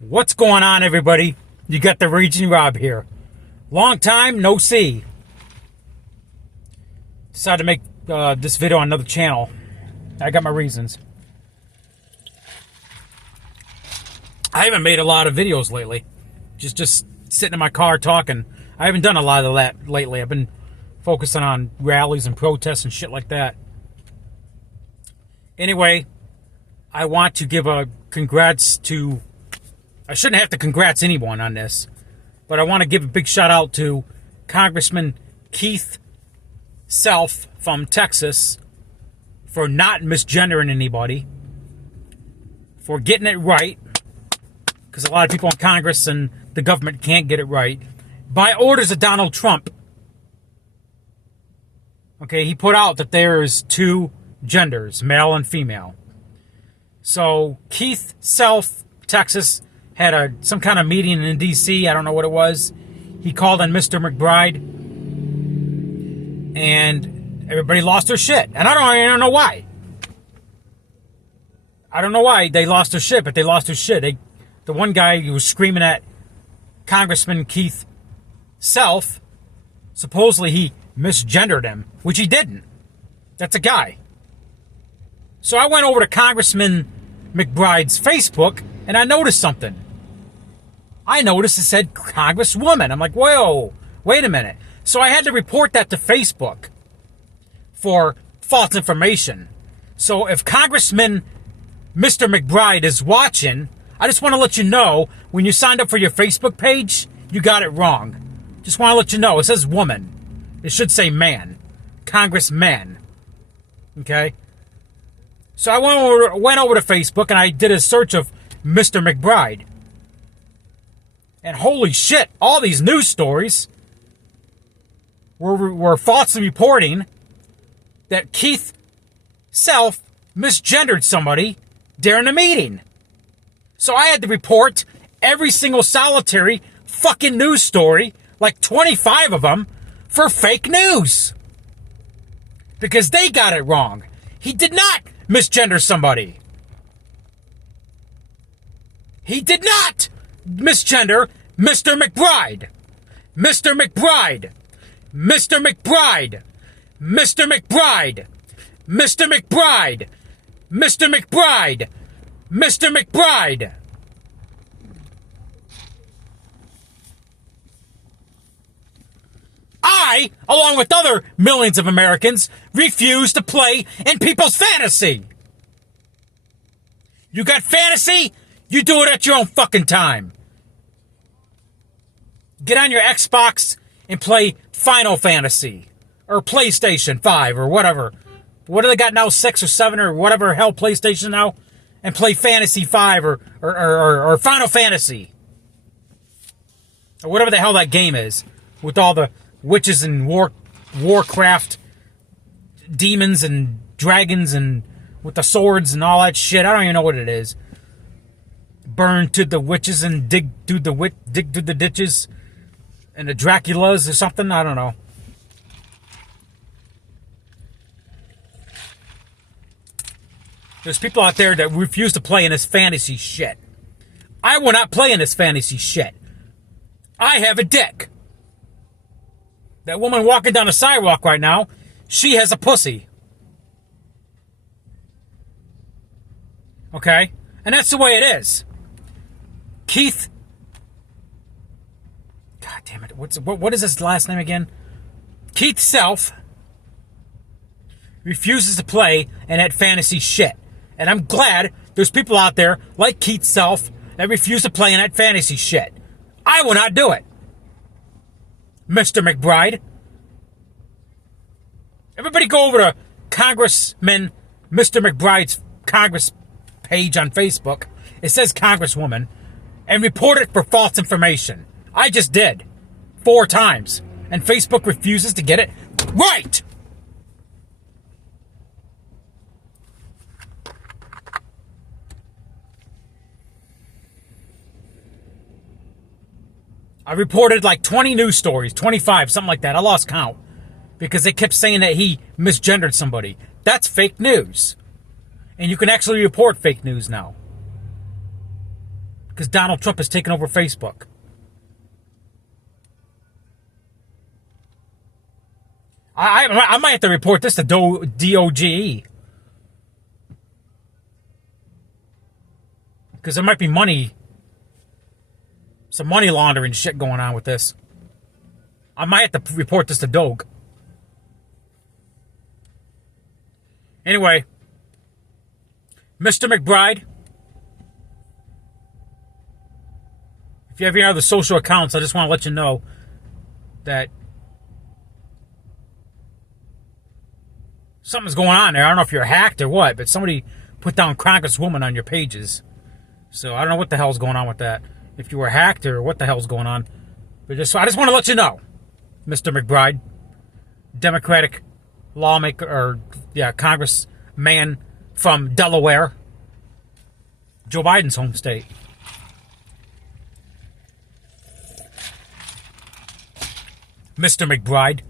What's going on, everybody? You got the Raging Rob here. Long time no see. Decided to make this video on another channel. I got my reasons. I haven't made a lot of videos lately. Just sitting in my car talking. I haven't done a lot of that lately. I've been focusing on rallies and protests and shit like that. Anyway, I want to give a congrats to... I shouldn't have to congrats anyone on this, but I want to give a big shout out to Congressman Keith Self from Texas for not misgendering anybody, for getting it right, because a lot of people in Congress and the government can't get it right, by orders of Donald Trump. Okay, he put out that there's two genders, male and female. So Keith Self, Texas, had some kind of meeting in D.C. I don't know what it was. He called on Mr. McBride, and everybody lost their shit. And I don't know why. I don't know why they lost their shit, but they lost their shit. The one guy who was screaming at Congressman Keith Self, supposedly he misgendered him, which he didn't. That's a guy. So I went over to Congressman McBride's Facebook, and I noticed something. I noticed it said Congresswoman. I'm like, whoa, wait a minute. So I had to report that to Facebook for false information. So if Congressman Mr. McBride is watching, I just want to let you know, when you signed up for your Facebook page, you got it wrong. Just want to let you know, it says woman. It should say man. Congressman. Okay? So I went over to Facebook and I did a search of Mr. McBride. And holy shit, all these news stories were falsely reporting that Keith Self misgendered somebody during a meeting. So I had to report every single solitary fucking news story, like 25 of them, for fake news. Because they got it wrong. He did not misgender somebody. He did not misgender Mr. McBride. Mr. McBride. Mr. McBride. Mr. McBride. Mr. McBride. Mr. McBride. Mr. McBride. I, along with other millions of Americans, refuse to play in people's fantasy. You got fantasy? You do it at your own fucking time. Get on your Xbox and play Final Fantasy. Or PlayStation 5 or whatever. What do they got now? 6 or 7 or whatever hell PlayStation now? And play Fantasy 5 or Final Fantasy. Or whatever the hell that game is. With all the witches and Warcraft demons and dragons and with the swords and all that shit. I don't even know what it is. Burn to the witches and dig through the ditches and the Draculas or something. I don't know. There's people out there that refuse to play in this fantasy shit. I will not play in this fantasy shit. I have a dick. That woman walking down the sidewalk right now, she has a pussy. Okay? And that's the way it is. Keith... God damn it. What is his last name again? Keith Self refuses to play in that fantasy shit. And I'm glad there's people out there like Keith Self that refuse to play in that fantasy shit. I will not do it. Mr. McBride. Everybody go over to Congressman Mr. McBride's Congress page on Facebook. It says Congresswoman. And report it for false information. I just did. 4 times. And Facebook refuses to get it right. I reported like 20 news stories, 25, something like that. I lost count because they kept saying that he misgendered somebody. That's fake news. And you can actually report fake news now. because Donald Trump has taken over Facebook. I might have to report this to DOGE. Because there might be some money laundering shit going on with this. I might have to report this to Doge. Anyway, Mr. McBride, if you have any other social accounts, I just want to let you know that something's going on there. I don't know if you're hacked or what, but somebody put down Congresswoman on your pages. So I don't know what the hell's going on with that. If you were hacked or what the hell's going on. But I just want to let you know, Mr. McBride, Democratic lawmaker, or congressman from Delaware, Joe Biden's home state. Mr. McBride.